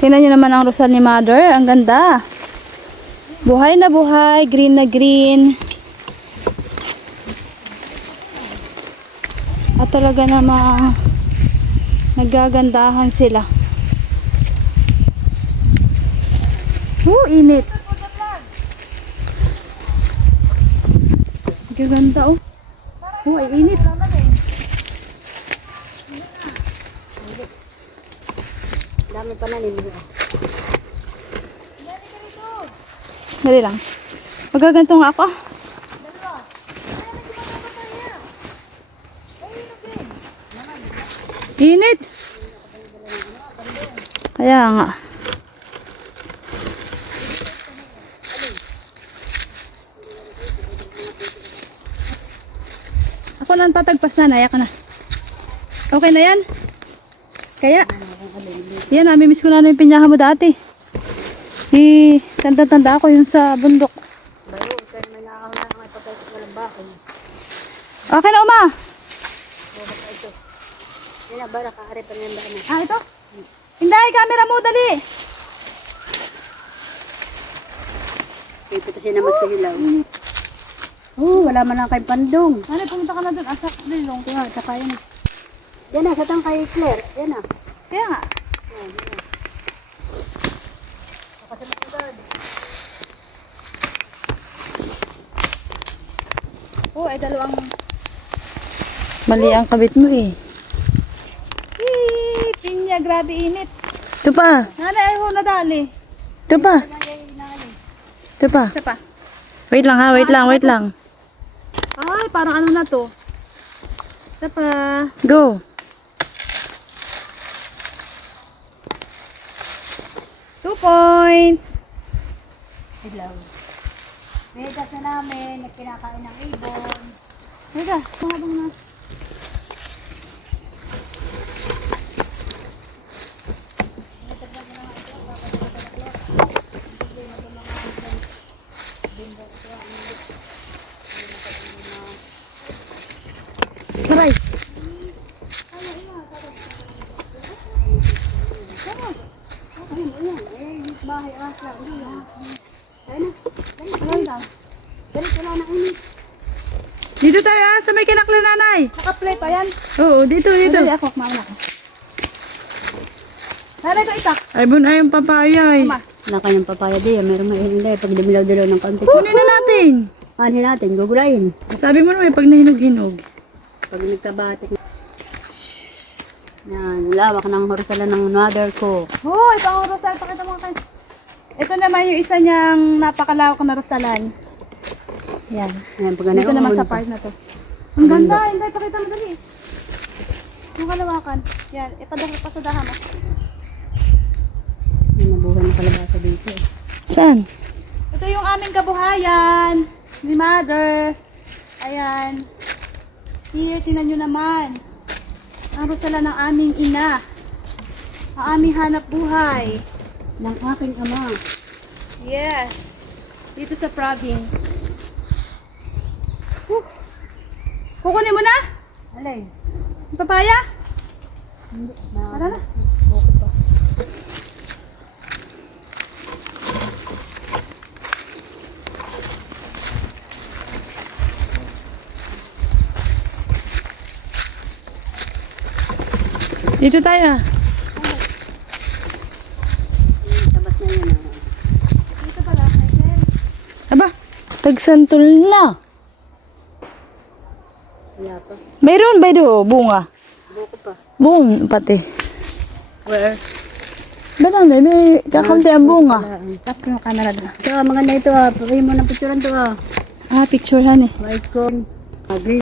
Tingnan nyo naman ang rosal ni Mother. Ang ganda. Buhay na buhay. Green na green. At talaga namang nagagandahan sila. Init. Gaganda oh. Ay init. Dami pa na nila. Dali lang. Magaganto nga ako. Init. Kaya nga. Ako nang patagpas na, naya ka na. Okay na yan? Kaya? Yan, namimiss ko na yung pinyahan mo dati. Tanda-tanda ako yung sa bundok. Bayo, kaya may nakakaw na may patay sa walang bakal. Okay na, Uma. Yan na ba, nakaari pa ng daan na. Ito? Hinday, camera mo, dali. Ipito siya naman sa hilaw. Wala man lang kay Pandong. Ano, pumunta ka na doon. Asak, lilong. Kaya, saka yun. Yan na, sa tangkay Claire. Yan na. Kaya nga. Ay dalawang... Mali ang kabit mo eh. Pinya, grabe init. Ito pa. Nanay, ay ho na dali. Ito pa. Ito pa. Isa pa. Wait lang ha, wait lang. Ay, parang ano na to. Isa pa. Go. Two points. Hilaw. Medas na namin, nagkinakain ng ibon. Teka, mahabang na. Aray. Bahay asla. Ayun na. Dali, wala na init. Dito tayo ha, sa may kinakla nanay. Naka-play pa yan. Oo, dito. Dali ako, mauna ko. Nanay ko itak. Ay, bun ay yung papaya eh. Uma. Naka yung papaya din, meron may hindi. Pag dimilaw-dilaw ng konti. Kunin na natin. Anin natin, gugulayin. Sabi mo naman, pag nahinog-hinog. Pag nagkabatik. Yan, lawak ng horsala ng mother ko. Oh, ito ang rosal. Pakita mo kayo. Ito naman yung isa niyang napakalawak na rosalan. Yan. Yan, pag Dito naman sa part na to. Ang ganda. Hindi, pakita mo dali. Yung kalawakan. Yan, ipadahal pa sa daha mo. Yan, nabuhay ng kalabasa dito. Saan? Ito yung aming kabuhayan ni Mother. Ayan. Here, tinan nyo naman. Ang rosalan ng aming ina. Ang aming hanap buhay. Ng aking ama. Yes. Dito sa province. Kukunin mo na? Alay. Yung papaya? Hindi. Tara na. Buko pa. Dito tayo ah. Tabas na yan. Dito pala. Michael. Aba, tagsantol na. Wala pa. Mayroon ba do bunga? Buko pa. Buong pati. Where? Ba lang may kakamti ang bunga. Tap yung camera doon. Ito, mga na ito ah. Pagay mo ng picturean to ah. Picturehan eh. White corn. Green.